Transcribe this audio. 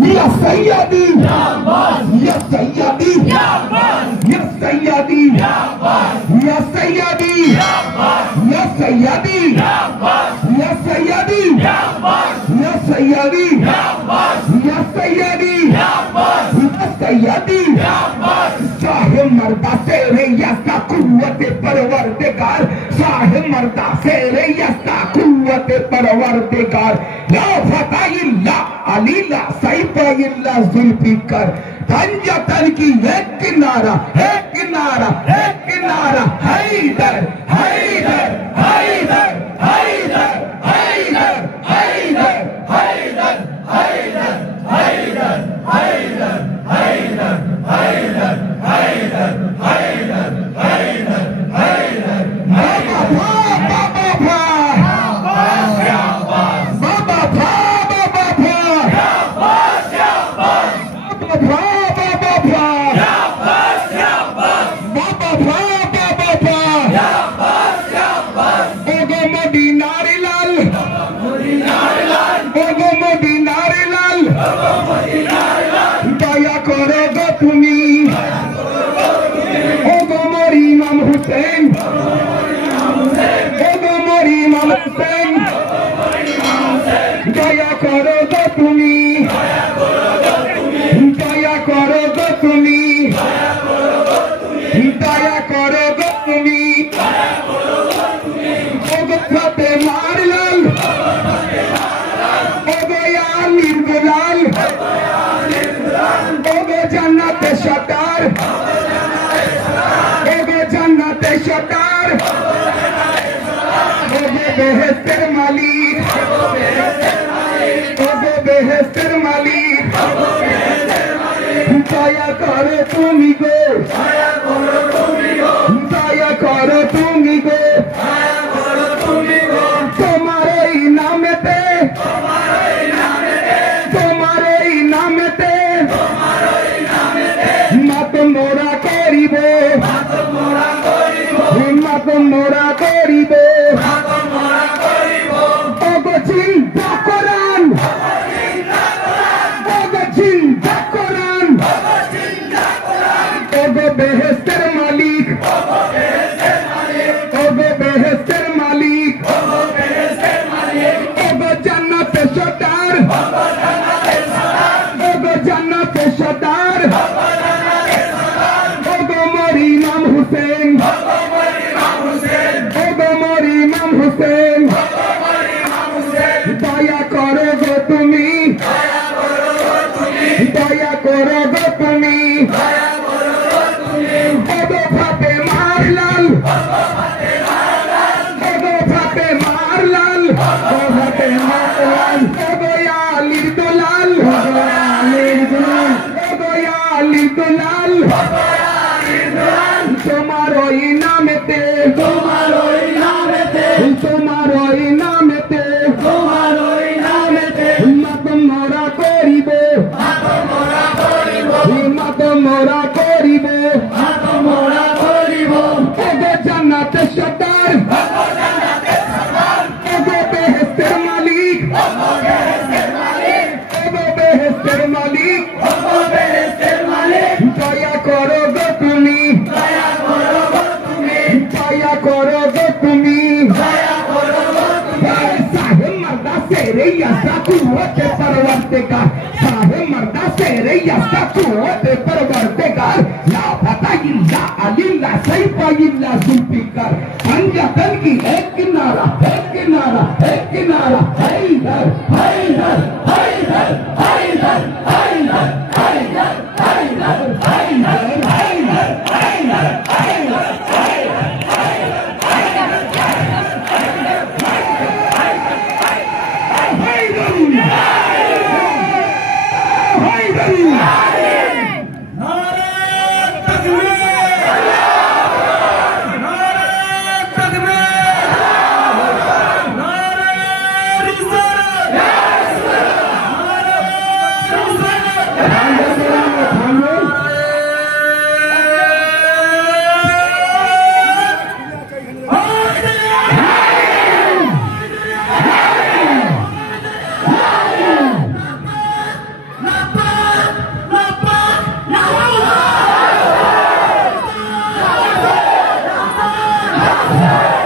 Ya Sayyadi, Ya Sayyadi, Ya Sayyadi, Ya Sayyadi, Ya Sayyadi, Ya Sayyadi, Ya Sayyadi, Ya Sayyadi, Ya Sayyadi, Sahib Marda Sere Yasta Quwwat Parwardigar, Sahib Marda Sere Yasta Quwwat Parwardigar, La Fatahillah Alila Saifahillah Zulfikar, Tanjatan ki ek kinara, ek kinara, ek kinara, Haidar, Haidar, Haidar, Haidar, Haidar, Haidar, Haidar, Haidar, Haidar, Haidar, Haidar, Haidar, Haidar, Haidar, Haidar, Haidar, Baba দয়া করো গো তুমি, দয়া করো গো তুমি, দয়া করো গো তুমি, ওগো ফাতে মারলাল, ওগো আমির দুলাল, ওগো জান্নাতে সটার, ওগো জান্নাতে সটার, ওগো বেহেশতের মালিক, ওগো বেহেশতের মালিক, দয়া করো তুমি গো, দয়া করো তুমি গো, দয়া করো তুমি গো, দয়া করো তুমি গো, তোমার এই নামেতে, তোমার এই নামেতে, তোমার এই নামেতে, তোমার এই নামেতে, মাত মোরা করিব, মাত মোরা করিব, মাত মোরা করিব, মাত মোরা করিব, ওগো চিন্তা করান, ওগো চিন্তা করান, ওগো বেহেশতের মালিক, ওগো বেহেশতের মালিক, ওগো জান্নাতে সটার, ওগো জান্নাতে সটার, ওগো মোর ইমাম হুসেন, ওগো মোর ইমাম হুসেন, দয়া করো গো তুমি, দয়া করো গো তুমি, ওগো ফাতে মারলাল, ওগো ফাতে মারলাল, ওগো ফাতে মারলাল, ওগো আলির দুলাল, ওগো আলির দুলাল, ওগো আলির দুলাল, তোমার ওই নামেতে, তোমার ওই নামেতে, তোমার ওই নামেতে, তোমার ওই নামেতে, মাত মোরা করিব, মাত মোরা করিব, মাত মোরা করিব, মাত মোরা করিব, ওগো জান্নাতে সটার, ওগো জান্নাতে সটার, ওগো বেহেশতের মালিক, ওগো বেহেশতের মালিক, ওগো বেহেশতের মালিক, ওগো বেহেশতের মালিক, দয়া করো গো তুমি, দয়া করো গো তুমি, দয়া করো গো তুমি, দয়া করো গো তুমি, সাহেব মর্দা সেরে ইয়াসা কুওয়াতে পরওয়ারদিগার, সাহেব মর্দা সেরে ইয়াসা কুওয়াতে পরওয়ারদিগার, লা ফাতাহিল্লাহ আলিল্লাহ সাইফাহিল্লাহ जुल्फिकार, पंजातन की एक किनारा, एक किनारा, एक किनारा, हैदर, हैदर, हैदर, हैदर, हैदर, हैदर, हैदर, हैदर, हैदर, हैदर, আছে